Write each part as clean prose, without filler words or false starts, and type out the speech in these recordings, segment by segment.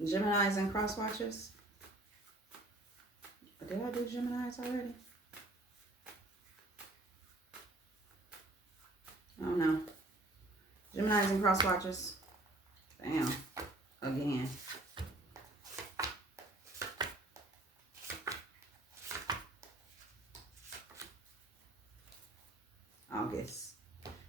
Geminis and cross watchers. Did I do Geminis already? I don't know. Geminis and cross watchers. Damn. Again. August.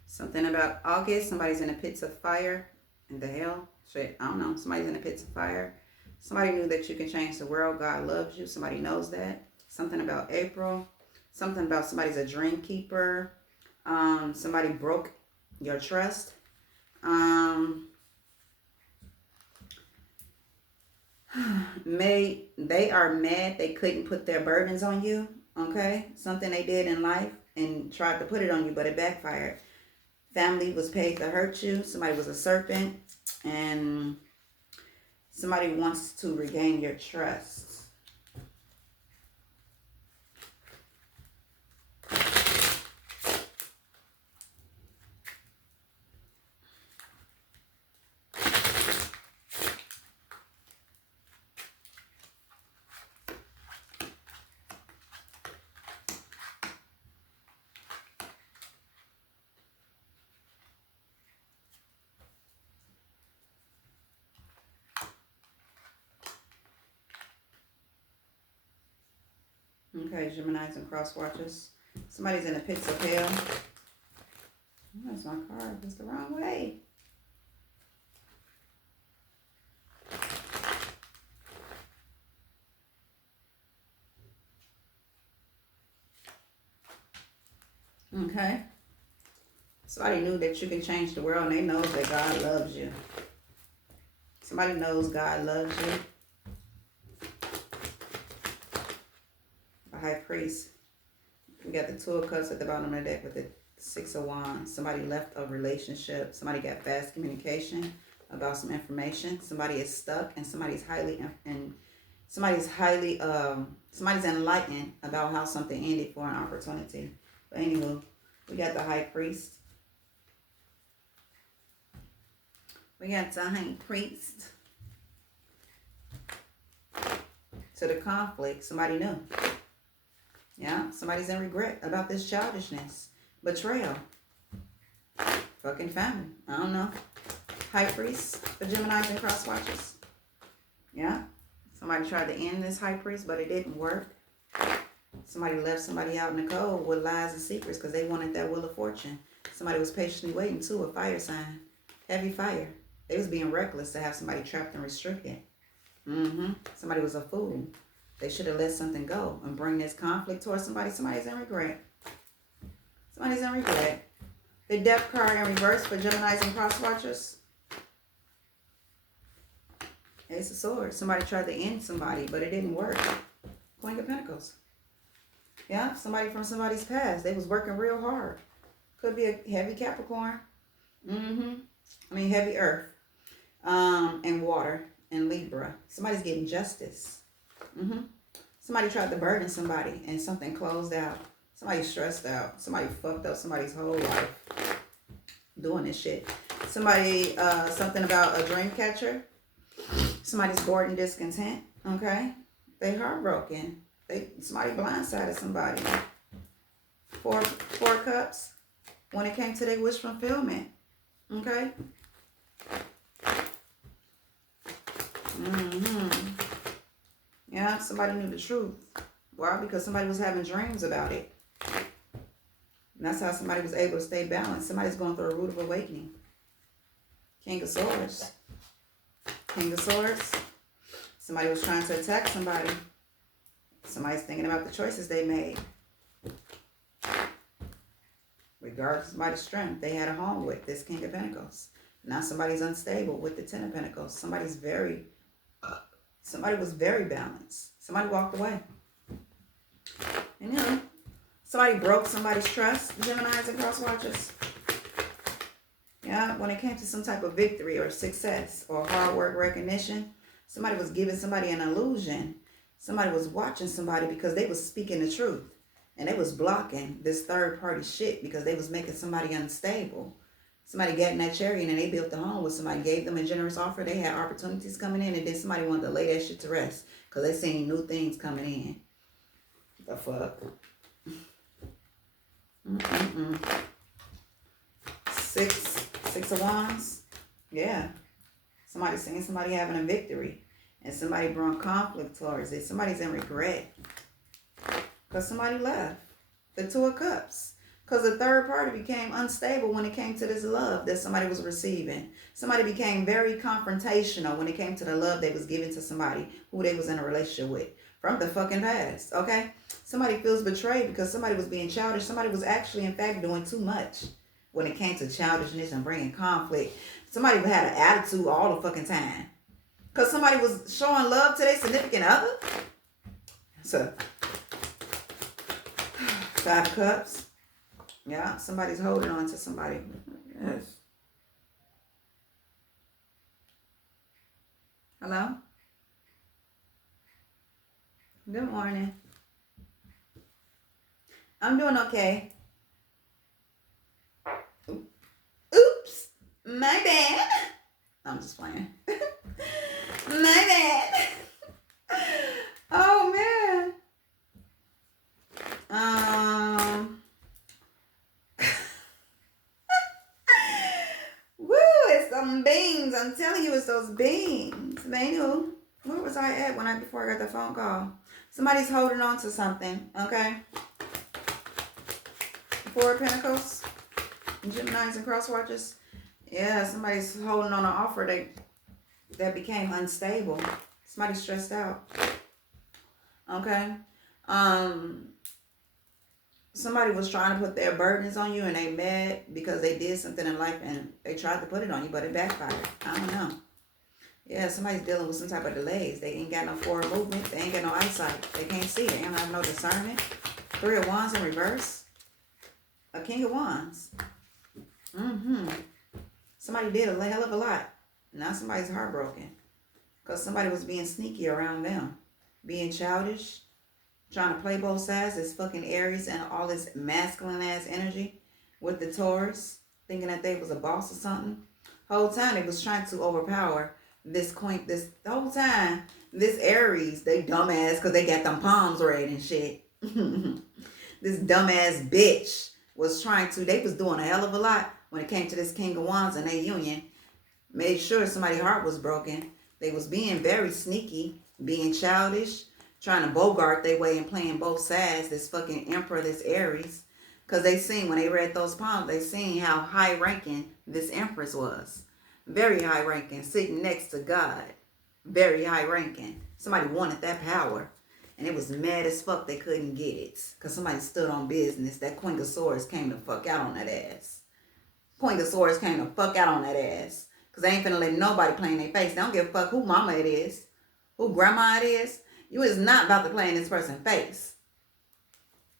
Something about August. Somebody's in the pits of fire. In the hell? Shit, I don't know. Somebody's in the pits of fire. Somebody knew that you can change the world. God loves you. Somebody knows that. Something about April. Something about somebody's a dream keeper. Somebody broke your trust. They are mad they couldn't put their burdens on you. Okay? Something they did in life and tried to put it on you, but it backfired. Family was paid to hurt you. Somebody was a serpent. And somebody wants to regain your trust. Okay, Geminis and cross watchers. Somebody's in the pits of hell. Oh, that's my card. It's the wrong way. Okay. Somebody knew that you can change the world and they know that God loves you. Somebody knows God loves you. The High Priest. We got the Two of Cups at the bottom of the deck with the Six of Wands. Somebody left a relationship. Somebody got fast communication about some information. Somebody is stuck and somebody's enlightened about how something ended for an opportunity. But anywho, we got the High Priest. We got the High Priest. To the conflict, somebody knew. Yeah, somebody's in regret about this childishness. Betrayal. Fucking family. I don't know. High Priest for Geminis and cross watchers. Yeah. Somebody tried to end this High Priest, but it didn't work. Somebody left somebody out in the cold with lies and secrets because they wanted that Wheel of Fortune. Somebody was patiently waiting too, a fire sign. Heavy fire. They was being reckless to have somebody trapped and restricted. Somebody was a fool. They should have let something go and bring this conflict towards somebody. Somebody's in regret. Somebody's in regret. The Death card in reverse for Geminis and cross watchers. Ace of Swords. Somebody tried to end somebody, but it didn't work. Queen of Pentacles. Yeah, somebody from somebody's past. They was working real hard. Could be a heavy Capricorn. Heavy Earth. And water and Libra. Somebody's getting justice. Somebody tried to burden somebody and something closed out. Somebody stressed out. Somebody fucked up somebody's whole life doing this shit. Somebody, something about a dream catcher. Somebody's bored and discontent. Okay? They heartbroken. Somebody blindsided somebody. Four cups when it came to their wish fulfillment. Okay? Yeah, somebody knew the truth. Why? Because somebody was having dreams about it. And that's how somebody was able to stay balanced. Somebody's going through a root of awakening. King of Swords. King of Swords. Somebody was trying to attack somebody. Somebody's thinking about the choices they made. Regardless of somebody's strength, they had a home with this King of Pentacles. Now somebody's unstable with the Ten of Pentacles. Somebody was very balanced. Somebody walked away. And somebody broke somebody's trust. Geminis and cross watchers. Yeah, when it came to some type of victory or success or hard work recognition, somebody was giving somebody an illusion. Somebody was watching somebody because they was speaking the truth. And they was blocking this third party shit because they was making somebody unstable. Somebody got in that chariot and they built the home with somebody, gave them a generous offer. They had opportunities coming in, and then somebody wanted to lay that shit to rest because they seen new things coming in. The fuck? Six of Wands. Yeah. Somebody seen somebody having a victory, and somebody brought conflict towards it. Somebody's in regret because somebody left. The Two of Cups. Because the third party became unstable when it came to this love that somebody was receiving. Somebody became very confrontational when it came to the love they was giving to somebody who they was in a relationship with. From the fucking past, okay? Somebody feels betrayed because somebody was being childish. Somebody was actually, in fact, doing too much when it came to childishness and bringing conflict. Somebody had an attitude all the fucking time. Because somebody was showing love to their significant other. So, Five of Cups. Yeah, somebody's holding on to somebody. Yes. Hello? Good morning. I'm doing okay. Oops. My bad. I'm just playing. My bad. Oh, man. Woo, it's some beans. I'm telling you, it's those beans. They knew. Where was I at before I got the phone call? Somebody's holding on to something, okay? Four of Pentacles. Geminis and cross watchers. Yeah, somebody's holding on an offer that became unstable. Somebody's stressed out. Okay? Somebody was trying to put their burdens on you and they mad because they did something in life and they tried to put it on you, but it backfired. I don't know. Yeah, somebody's dealing with some type of delays. They ain't got no forward movement. They ain't got no eyesight. They can't see. They don't have no discernment. Three of Wands in reverse. A King of Wands. Somebody did a hell of a lot. Now somebody's heartbroken because somebody was being sneaky around them. Being childish. Trying to play both sides. This fucking Aries and all this masculine ass energy with the Taurus. Thinking that they was a boss or something. Whole time they was trying to overpower this queen. The whole time. This Aries, they dumbass because they got them palms red and shit. This dumbass bitch was they was doing a hell of a lot when it came to this King of Wands and their union. Made sure somebody's heart was broken. They was being very sneaky, being childish, trying to bogart their way and playing both sides. This fucking Emperor, this Aries. Because they seen, when they read those palms, they seen how high-ranking this Empress was. Very high-ranking, sitting next to God. Very high-ranking. Somebody wanted that power. And it was mad as fuck they couldn't get it. Because somebody stood on business. That Queen of Swords came the fuck out on that ass. Queen of Swords came the fuck out on that ass. Because they ain't finna let nobody play in their face. They don't give a fuck who mama it is. Who grandma it is. You is not about to play in this person's face.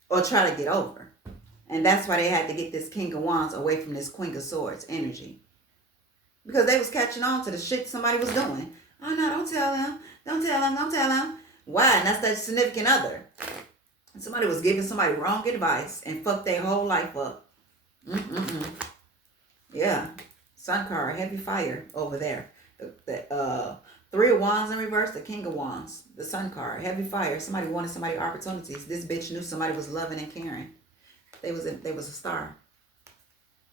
Or try to get over. And that's why they had to get this King of Wands away from this Queen of Swords energy. Because they was catching on to the shit somebody was doing. Oh no, don't tell him. Don't tell him. Don't tell him. Why? And that's that significant other. Somebody was giving somebody wrong advice and fucked their whole life up. Yeah. Sun card, heavy fire over there. The Three of Wands in reverse, the King of Wands. The Sun card, heavy fire. Somebody wanted somebody opportunities. This bitch knew somebody was loving and caring. They was a star.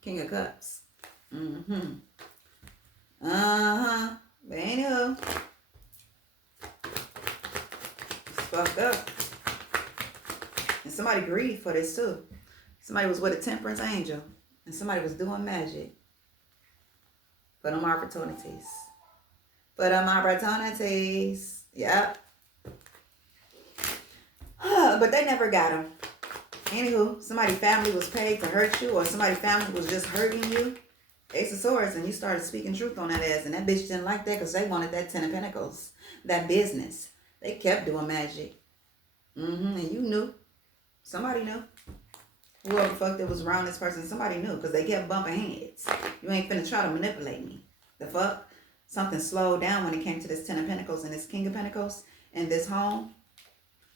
King of Cups. But anywho. It's fucked up. And somebody grieved for this too. Somebody was with a temperance angel. And somebody was doing magic. For them opportunities. For them opportunities. Yep. But they never got them. Anywho, somebody's family was paid to hurt you, or somebody's family was just hurting you. Ace of Swords, and you started speaking truth on that ass, and that bitch didn't like that because they wanted that Ten of Pentacles, that business. They kept doing magic. And you knew. Somebody knew. Whoever the fuck that was around this person, somebody knew because they kept bumping heads. You ain't finna try to manipulate me. The fuck? Something slowed down when it came to this Ten of Pentacles and this King of Pentacles and this home.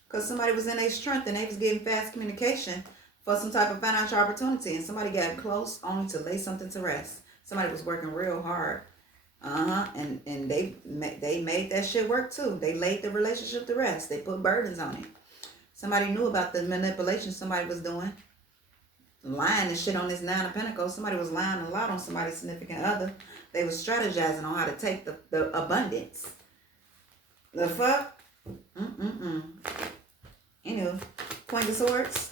Because somebody was in their strength and they was getting fast communication for some type of financial opportunity. And somebody got close only to lay something to rest. Somebody was working real hard. And they made that shit work too. They laid the relationship to rest. They put burdens on it. Somebody knew about the manipulation somebody was doing. Lying and shit on this 9 of Pentacles. Somebody was lying a lot on somebody's significant other. They was strategizing on how to take the abundance. The fuck? Anyway, Queen of Swords.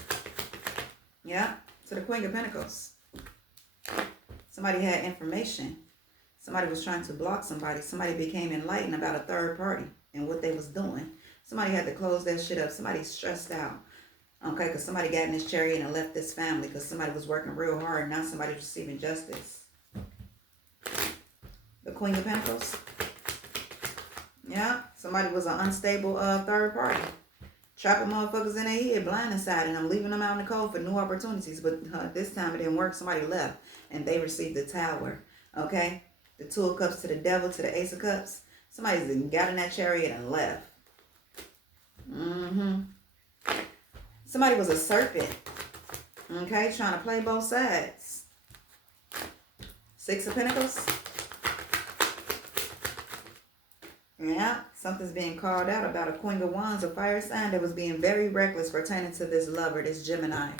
Yeah. So the Queen of Pentacles. Somebody had information. Somebody was trying to block somebody. Somebody became enlightened about a third party and what they was doing. Somebody had to close that shit up. Somebody's stressed out. Okay, because somebody got in this chariot and left this family because somebody was working real hard and now somebody's receiving justice. The Queen of Pentacles. Yeah, somebody was an unstable third party. Trapping motherfuckers in their head, blindsiding them, leaving them out in the cold for new opportunities. But this time it didn't work. Somebody left and they received the Tower. Okay? The 2 of Cups to the Devil to the Ace of Cups. Somebody's got in that chariot and left. Somebody was a serpent. Okay? Trying to play both sides. 6 of Pentacles. Yeah, something's being called out about a Queen of Wands, a fire sign that was being very reckless pertaining to this lover, this Gemini.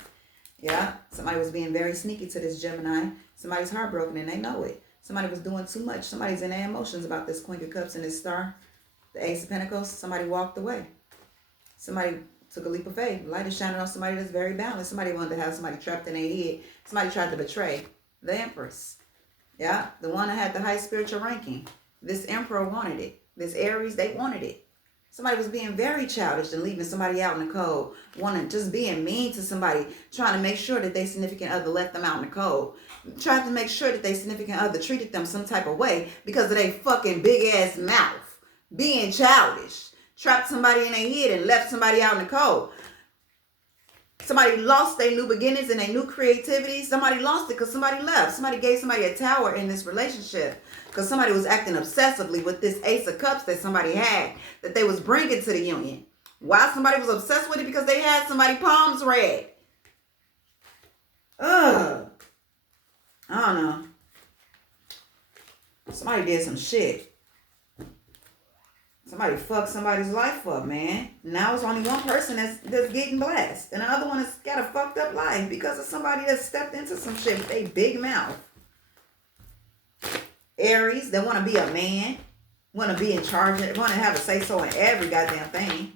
Yeah, somebody was being very sneaky to this Gemini. Somebody's heartbroken and they know it. Somebody was doing too much. Somebody's in their emotions about this Queen of Cups and this star, the Ace of Pentacles. Somebody walked away. Somebody took a leap of faith. Light is shining on somebody that's very balanced. Somebody wanted to have somebody trapped in their head. Somebody tried to betray the Empress. Yeah, the one that had the high spiritual ranking. This Emperor wanted it. This Aries, they wanted it. Somebody was being very childish and leaving somebody out in the cold. Just being mean to somebody. Trying to make sure that their significant other left them out in the cold. Tried to make sure that their significant other treated them some type of way because of their fucking big ass mouth. Being childish. Trapped somebody in their head and left somebody out in the cold. Somebody lost their new beginnings and their new creativity. Somebody lost it because somebody left. Somebody gave somebody a tower in this relationship. Because somebody was acting obsessively with this Ace of Cups that somebody had. That they was bringing to the union. Why somebody was obsessed with it? Because they had somebody palms read. Ugh. I don't know. Somebody did some shit. Somebody fucked somebody's life up, man. Now it's only one person that's getting blessed. And the other one has got a fucked up life because of somebody that stepped into some shit with a big mouth. Aries, they want to be a man. Want to be in charge. Want to have a say-so in every goddamn thing.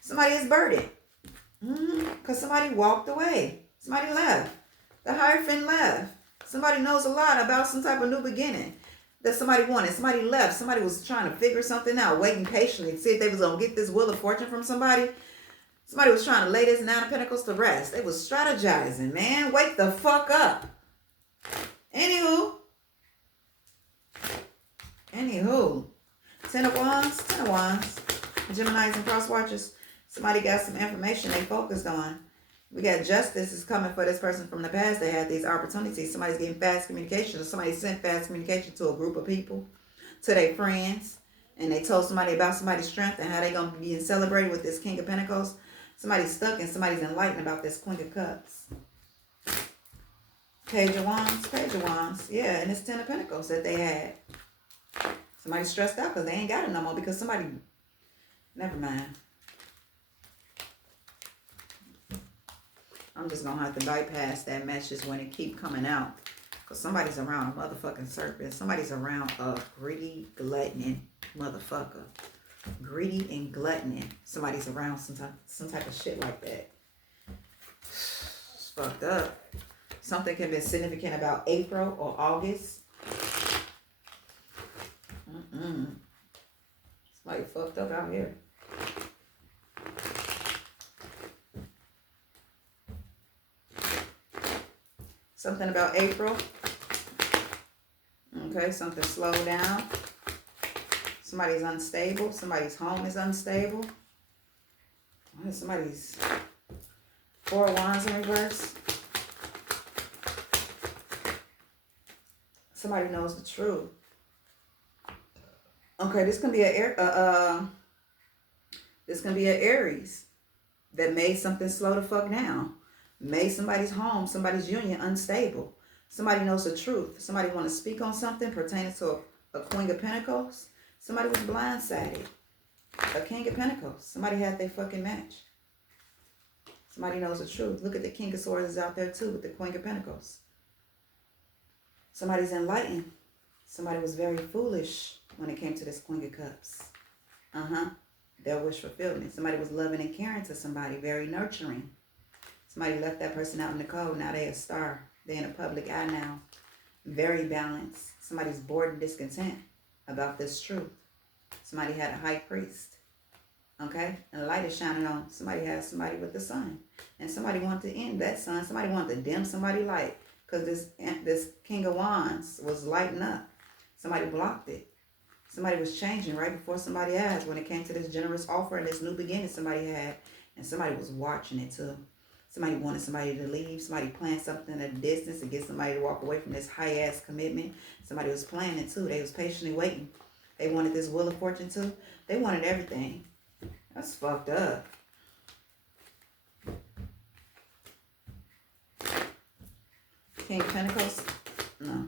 Somebody is burdened. Because somebody walked away. Somebody left. The Hierophant left. Somebody knows a lot about some type of new beginning that somebody wanted. Somebody left. Somebody was trying to figure something out, waiting patiently to see if they was going to get this Wheel of Fortune from somebody. Somebody was trying to lay this 9 of Pentacles to rest. They was strategizing, man. Wake the fuck up. Anywho. 10 of Wands. Geminis and cross watchers. Somebody got some information they focused on. We got justice is coming for this person from the past. They had these opportunities. Somebody's getting fast communication. Or somebody sent fast communication to a group of people, to their friends. And they told somebody about somebody's strength and how they're going to be celebrated with this King of Pentacles. Somebody's stuck and somebody's enlightened about this Queen of Cups. Page of Wands. Yeah, and it's 10 of Pentacles that they had. Somebody's stressed out because they ain't got it no more because somebody... Never mind. I'm just going to have to bypass that message when it keep coming out. Because somebody's around a motherfucking serpent. Somebody's around a greedy, gluttonous motherfucker. Greedy and gluttonous. Somebody's around some type of shit like that. It's fucked up. Something can be significant about April or August. Somebody fucked up out here. Something about April. Okay, something slowed down. Somebody's unstable. Somebody's home is unstable. Somebody's 4 of Wands in reverse. Somebody knows the truth. Okay, this can be an Aries that made something slow the fuck down. Made somebody's home, somebody's union unstable. Somebody knows the truth. Somebody want to speak on something pertaining to a Queen of Pentacles. Somebody was blindsided. A King of Pentacles. Somebody had their fucking match. Somebody knows the truth. Look at the King of Swords is out there too with the Queen of Pentacles. Somebody's enlightened. Somebody was very foolish when it came to this Queen of Cups. Their wish fulfillment. Somebody was loving and caring to somebody. Very nurturing. Somebody left that person out in the cold. Now they a star. They're in a public eye now. Very balanced. Somebody's bored and discontent about this truth. Somebody had a high priest. Okay? And the light is shining on. Somebody has somebody with the sun. And somebody wanted to end that sun. Somebody wanted to dim somebody's light. Because this King of Wands was lighting up. Somebody blocked it. Somebody was changing right before somebody asked when it came to this generous offer and this new beginning somebody had. And somebody was watching it too. Somebody wanted somebody to leave. Somebody planned something at a distance to get somebody to walk away from this high-ass commitment. Somebody was planning too. They was patiently waiting. They wanted this Wheel of Fortune too. They wanted everything. That's fucked up. King of Pentacles? No.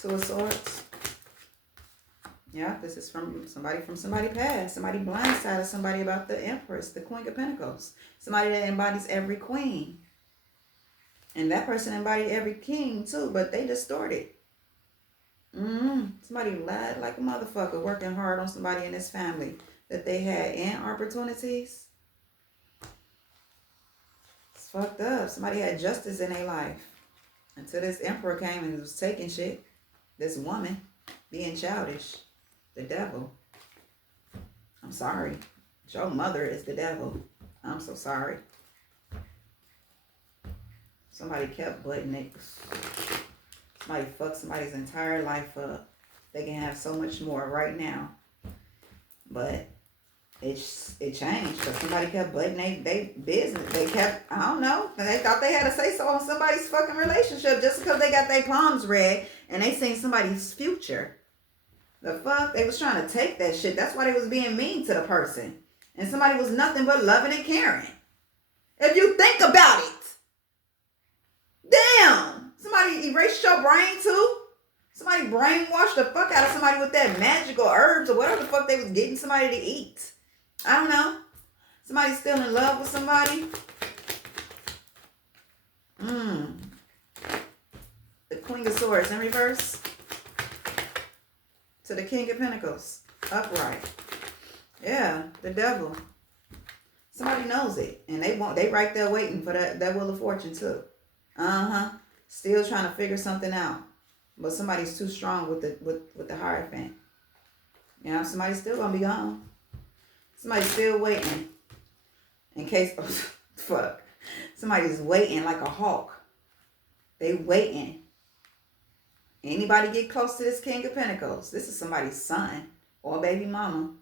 Two of Swords? Yeah, this is from somebody past. Somebody blindsided somebody about the Empress, the Queen of Pentacles. Somebody that embodies every queen. And that person embodied every king too, but they distorted. Somebody lied like a motherfucker, working hard on somebody in this family that they had and opportunities. It's fucked up. Somebody had justice in their life until this emperor came and was taking shit. This woman being childish. The devil. I'm sorry. Your mother is the devil. I'm so sorry. Somebody kept butting it. Somebody fucked somebody's entire life up. They can have so much more right now. But it changed because somebody kept butting they business. They kept, I don't know. They thought they had to say so on somebody's fucking relationship just because they got their palms read and they seen somebody's future. The fuck? They was trying to take that shit. That's why they was being mean to the person. And somebody was nothing but loving and caring. If you think about it. Damn. Somebody erased your brain too. Somebody brainwashed the fuck out of somebody with that magical herbs or whatever the fuck they was getting somebody to eat. I don't know. Somebody still in love with somebody. The Queen of Swords in reverse. To the King of Pentacles. Upright. Yeah, the devil. Somebody knows it. And they right there waiting for that Wheel of Fortune too. Still trying to figure something out. But somebody's too strong with the Hierophant. You know, somebody's still gonna be gone. Somebody's still waiting. In case fuck. Somebody's waiting like a hawk. They waiting. Anybody get close to this King of Pentacles? This is somebody's son or baby mama.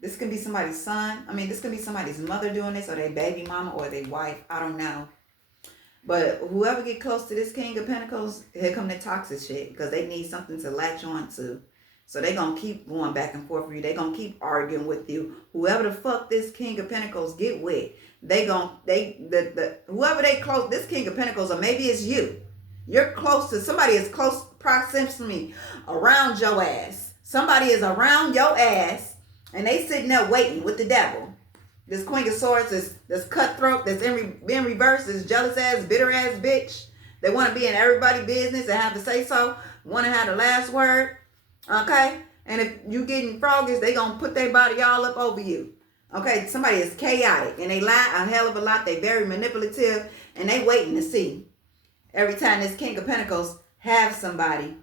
This can be somebody's son. I mean, this can be somebody's mother doing this or their baby mama or their wife. I don't know. But whoever get close to this King of Pentacles, here come the toxic shit because they need something to latch on to. So they going to keep going back and forth with you. They going to keep arguing with you. Whoever the fuck this King of Pentacles get with, whoever they close, this King of Pentacles, or maybe it's you. You're close to, somebody is close proximity around your ass. Somebody is around your ass and they sitting there waiting with the devil. This Queen of Swords is this cutthroat, that's in reverse, this jealous ass, bitter ass bitch. They want to be in everybody's business and have to say so. Want to have the last word. Okay? And if you getting froggies, they going to put their body all up over you. Okay? Somebody is chaotic and they lie a hell of a lot. They very manipulative and they waiting to see. Every time this King of Pentacles have somebody,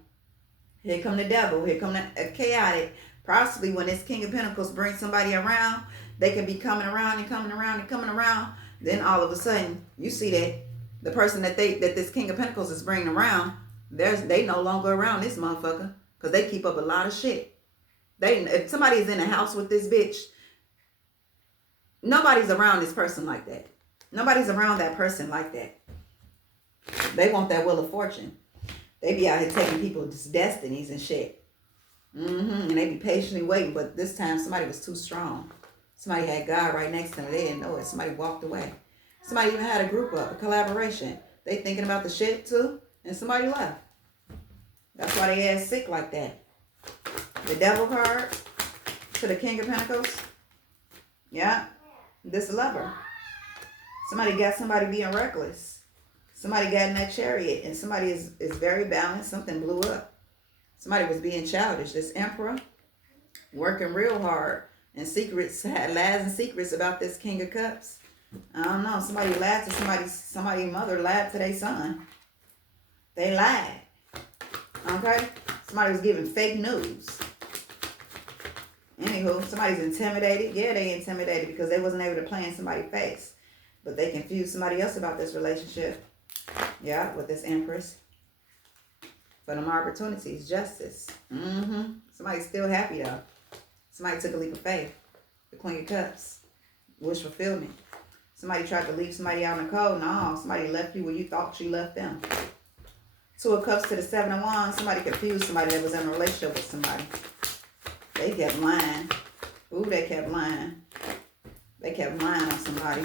here come the devil, here come the chaotic. Possibly when this King of Pentacles brings somebody around, they can be coming around and coming around and coming around. Then all of a sudden, you see that the person that this King of Pentacles is bringing around, they no longer around this motherfucker because they keep up a lot of shit. If somebody is in a house with this bitch, nobody's around this person like that. Nobody's around that person like that. They want that Wheel of Fortune. They be out here taking people's destinies and shit. And they be patiently waiting, but this time somebody was too strong. Somebody had God right next to them. They didn't know it. Somebody walked away. Somebody even had a group up, a collaboration. They thinking about the shit too, and somebody left. That's why they ass sick like that. The devil card to the King of Pentacles. Yeah. This lover. Somebody got somebody being reckless. Somebody got in that chariot and somebody is very balanced. Something blew up. Somebody was being childish. This emperor working real hard and secrets, had lies and secrets about this King of Cups. I don't know. Somebody lied to somebody's mother lied to their son. They lied. Okay? Somebody was giving fake news. Anywho, somebody's intimidated. Yeah, they intimidated because they wasn't able to play in somebody's face. But they confused somebody else about this relationship. Yeah, with this Empress. For them opportunities, justice. Somebody's still happy though. Somebody took a leap of faith. The Queen of Cups. Wish fulfillment. Somebody tried to leave somebody out in the cold. No, somebody left you where you thought she left them. Two of Cups to the Seven of Wands. Somebody confused somebody that was in a relationship with somebody. They kept lying. Ooh, they kept lying. They kept lying on somebody.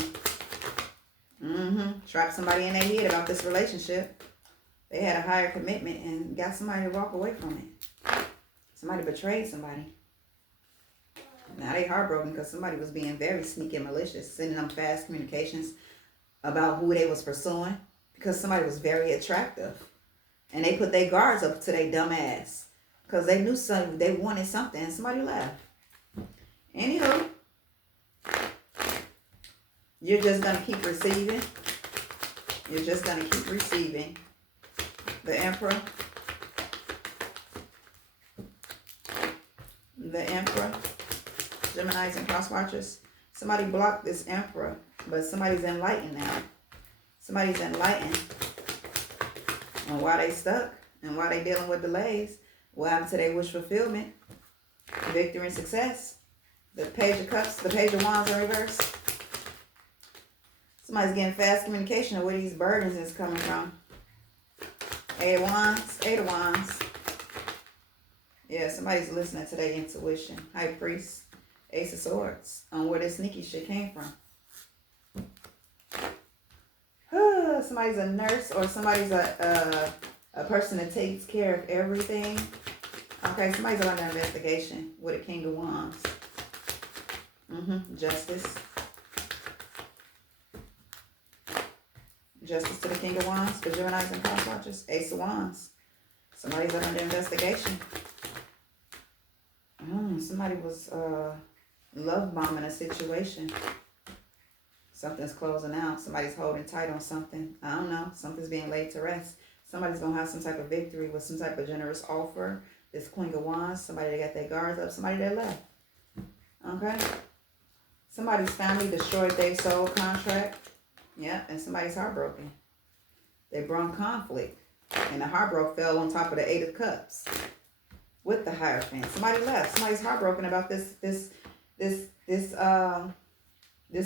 Trapped somebody in their head about this relationship. They had a higher commitment and got somebody to walk away from it. Somebody betrayed somebody. Now they heartbroken because somebody was being very sneaky and malicious, sending them fast communications about who they was pursuing because somebody was very attractive. And they put their guards up to their dumb ass because they knew something, they wanted something and somebody left. Anywho, you're just going to keep receiving. You're just going to keep receiving. The Emperor. The Emperor. Geminis and cross watchers. Somebody blocked this Emperor, but somebody's enlightened now. Somebody's enlightened on why they stuck and why they dealing with delays. What happened to their wish fulfillment? Victory and success. The Page of Cups, the Page of Wands in reverse. Somebody's getting fast communication of where these burdens is coming from. Eight of Wands, Eight of Wands. Yeah, somebody's listening to their intuition. High Priest, Ace of Swords, on where this sneaky shit came from. Somebody's a nurse or somebody's a person that takes care of everything. Okay, somebody's under investigation with a King of Wands. Justice. Justice to the King of Wands for Geminis and cross watchers. Ace of Wands. Somebody's under investigation. Somebody was love bombing a situation. Something's closing out. Somebody's holding tight on something. I don't know. Something's being laid to rest. Somebody's going to have some type of victory with some type of generous offer. This Queen of Wands. Somebody that got their guards up. Somebody that left. Okay? Somebody's family destroyed their soul contract. Yeah, and somebody's heartbroken. They brought conflict. And the heartbroken fell on top of the Eight of Cups. With the Hierophant. Somebody left. Somebody's heartbroken about this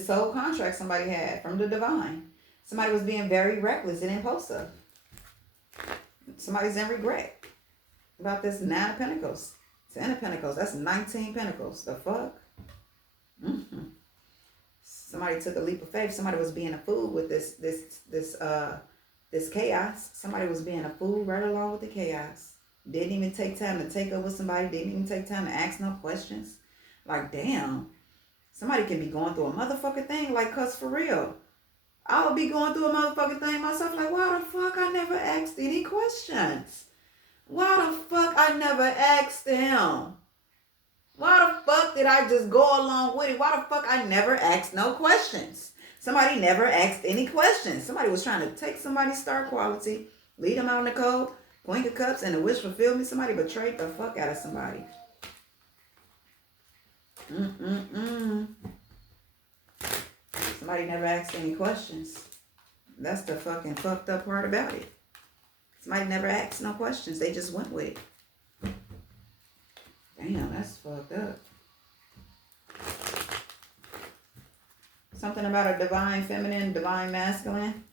soul contract somebody had from the divine. Somebody was being very reckless and impulsive. Somebody's in regret about this 9 of Pentacles. 10 of Pentacles. That's 19 Pentacles. The fuck? Somebody took a leap of faith. Somebody was being a fool with this chaos. Somebody was being a fool right along with the chaos. Didn't even take time to take up with somebody. Didn't even take time to ask no questions. Like, damn. Somebody can be going through a motherfucking thing, like, cuz for real. I would be going through a motherfucking thing myself, like, why the fuck I never asked any questions? Why the fuck I never asked him? Why the fuck did I just go along with it? Why the fuck I never asked no questions? Somebody never asked any questions. Somebody was trying to take somebody's star quality, lead them out in the cold, Queen of Cups, and the wish fulfillment. Somebody betrayed the fuck out of somebody. Somebody never asked any questions. That's the fucking fucked up part about it. Somebody never asked no questions. They just went with it. Damn, that's fucked up. Something about a divine feminine, divine masculine.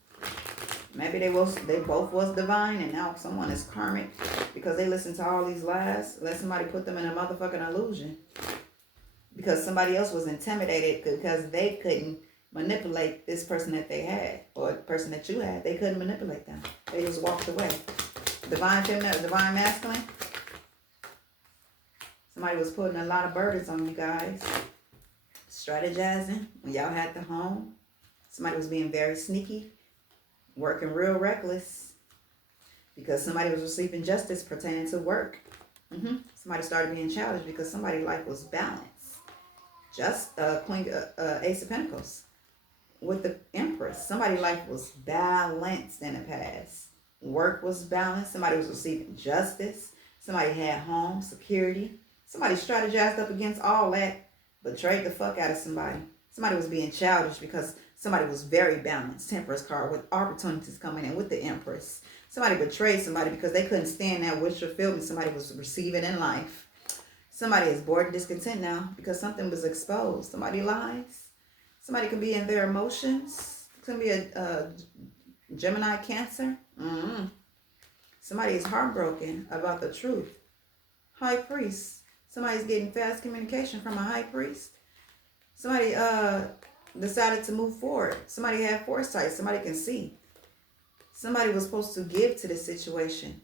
Maybe they both was divine and now someone is karmic because they listened to all these lies. Let somebody put them in a motherfucking illusion. Because somebody else was intimidated because they couldn't manipulate this person that they had, or the person that you had. They couldn't manipulate them. They just walked away. Divine feminine, divine masculine. Somebody was putting a lot of burdens on you guys. Strategizing when y'all had the home. Somebody was being very sneaky, working real reckless, because somebody was receiving justice pertaining to work. Somebody started being challenged because somebody's life was balanced. Just Queen, Ace of Pentacles with the Empress. Somebody's life was balanced in the past. Work was balanced. Somebody was receiving justice. Somebody had home security. Somebody strategized up against all that, betrayed the fuck out of somebody. Somebody was being childish because somebody was very balanced. Temperance card with opportunities coming in with the Empress. Somebody betrayed somebody because they couldn't stand that wish fulfillment somebody was receiving in life. Somebody is bored and discontent now because something was exposed. Somebody lies. Somebody can be in their emotions. It can be a Gemini, Cancer. Somebody is heartbroken about the truth. High priest. Somebody's getting fast communication from a high priest. Somebody decided to move forward. Somebody had foresight. Somebody can see. Somebody was supposed to give to this situation,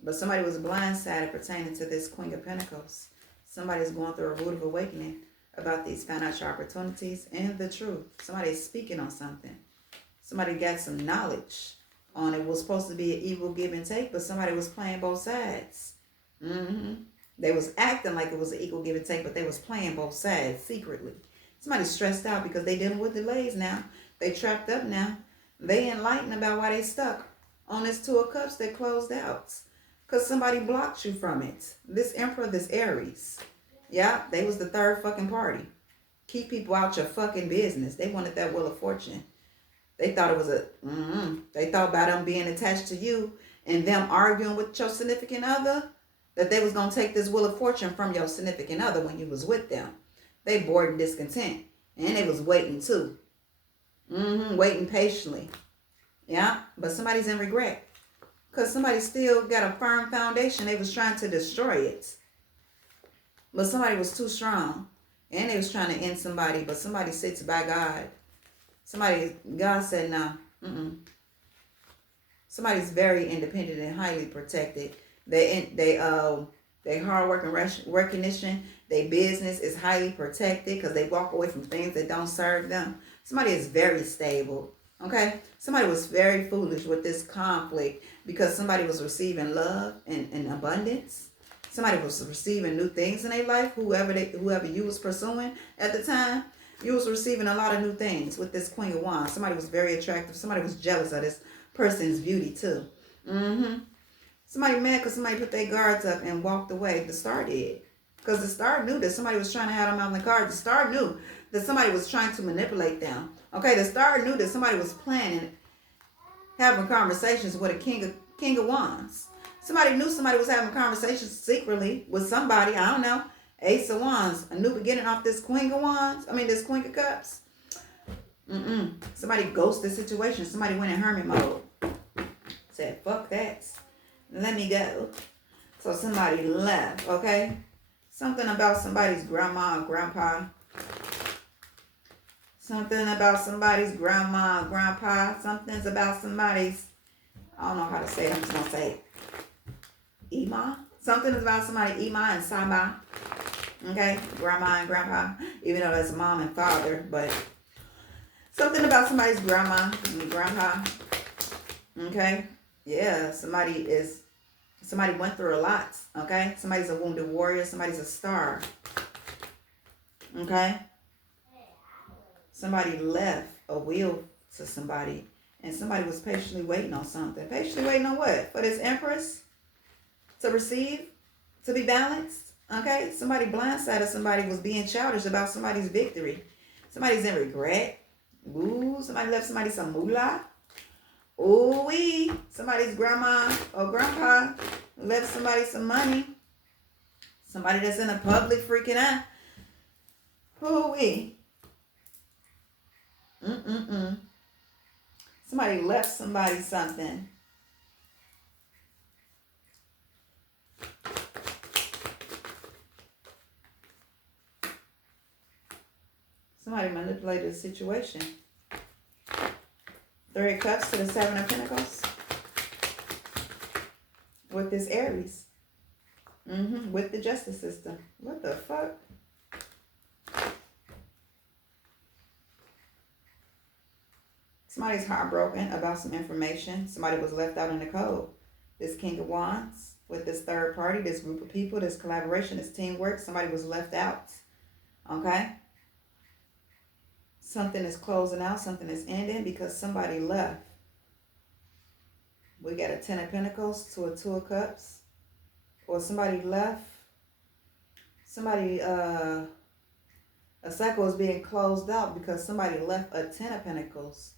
but somebody was blindsided pertaining to this Queen of Pentacles. Somebody's going through a root of awakening about these financial opportunities and the truth. Somebody's speaking on something. Somebody got some knowledge on it. Was supposed to be an equal give and take, but somebody was playing both sides. They was acting like it was an equal give and take, but they was playing both sides secretly. Somebody's stressed out because they dealing with delays now. They trapped up now. They enlightened about why they stuck on this Two of Cups that closed out. Because somebody blocked you from it. This Emperor, this Aries. Yeah, they was the third fucking party. Keep people out your fucking business. They wanted that Wheel of Fortune. They thought it was they thought about them being attached to you and them arguing with your significant other, that they was going to take this Wheel of Fortune from your significant other when you was with them. They bored and discontent. And they was waiting too. Waiting patiently. Yeah, but somebody's in regret. Because somebody still got a firm foundation. They was trying to destroy it. But somebody was too strong. And they was trying to end somebody. But somebody sits by God. God said no. Somebody's very independent and highly protected. They hard work and recognition. Their business is highly protected because they walk away from things that don't serve them. Somebody is very stable. Okay? Somebody was very foolish with this conflict because somebody was receiving love and abundance. Somebody was receiving new things in their life. Whoever you was pursuing at the time, you was receiving a lot of new things with this Queen of Wands. Somebody was very attractive. Somebody was jealous of this person's beauty too. Somebody mad because somebody put their guards up and walked away. The Star did. Because the Star knew that somebody was trying to have them on the card. The Star knew that somebody was trying to manipulate them. Okay, the Star knew that somebody was planning, having conversations with a King of Wands. Somebody knew somebody was having conversations secretly with somebody. I don't know. Ace of Wands. A new beginning off this Queen of Wands. This Queen of Cups. Somebody ghosted the situation. Somebody went in hermit mode. Said, fuck that. Let me go. So somebody left, okay? Something about somebody's grandma or grandpa. Something about somebody's grandma or grandpa. Something's about somebody's, I don't know how to say it. I'm just going to say it. Ima. Something is about somebody, Ima and Saba. Okay? Grandma and grandpa. Even though that's mom and father. But something about somebody's grandma and grandpa. Okay? Yeah, somebody went through a lot, okay? Somebody's a wounded warrior. Somebody's a star, okay? Somebody left a will to somebody, and somebody was patiently waiting on something. Patiently waiting on what? For this Empress to receive, to be balanced, okay? Somebody blindsided somebody, was being childish about somebody's victory. Somebody's in regret. Ooh, somebody left somebody some moolah. Ooh-wee. Somebody's grandma or grandpa left somebody some money. Somebody that's in the public freaking out. Ooh-wee. Somebody left somebody something. Somebody manipulated the situation. 3 of Cups to the 7 of Pentacles. With this Aries. With the justice system. What the fuck? Somebody's heartbroken about some information. Somebody was left out in the cold. This King of Wands with this third party, this group of people, this collaboration, this teamwork. Somebody was left out. Okay? Something is closing out. Something is ending because somebody left. We got a 10 of Pentacles to a 2 of Cups. Or somebody left. Somebody, a cycle is being closed out because somebody left a 10 of Pentacles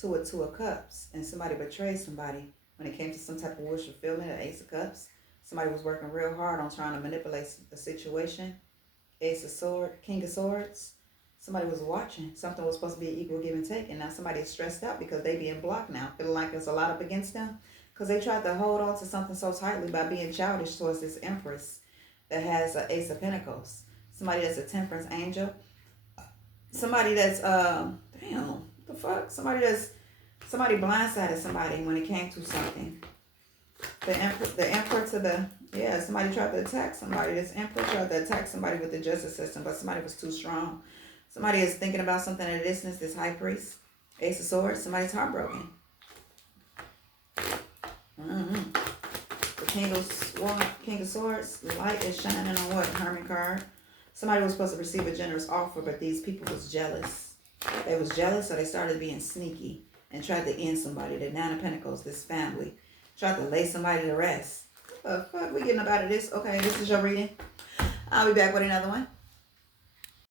to a 2 of Cups. And somebody betrayed somebody when it came to some type of wish fulfillment, an Ace of Cups. Somebody was working real hard on trying to manipulate the situation. Ace of Swords, King of Swords. Somebody was watching. Something was supposed to be equal give and take. And now somebody is stressed out because they being blocked now. Feeling like there's a lot up against them. Because they tried to hold on to something so tightly by being childish towards this Empress that has an Ace of Pentacles. Somebody that's a Temperance angel. Somebody that's, damn, what the fuck? Somebody blindsided somebody when it came to something. The Emperor to the, somebody tried to attack somebody. This Emperor tried to attack somebody with the justice system, but somebody was too strong. Somebody is thinking about something at a distance, this High Priest. Ace of Swords, somebody's heartbroken. The King of Swords, the light is shining on what? Hermit card. Somebody was supposed to receive a generous offer, but these people was jealous. They was jealous, so they started being sneaky and tried to end somebody. The 9 of Pentacles, this family, tried to lay somebody to rest. What the fuck? We getting up out of this? Okay, this is your reading. I'll be back with another one.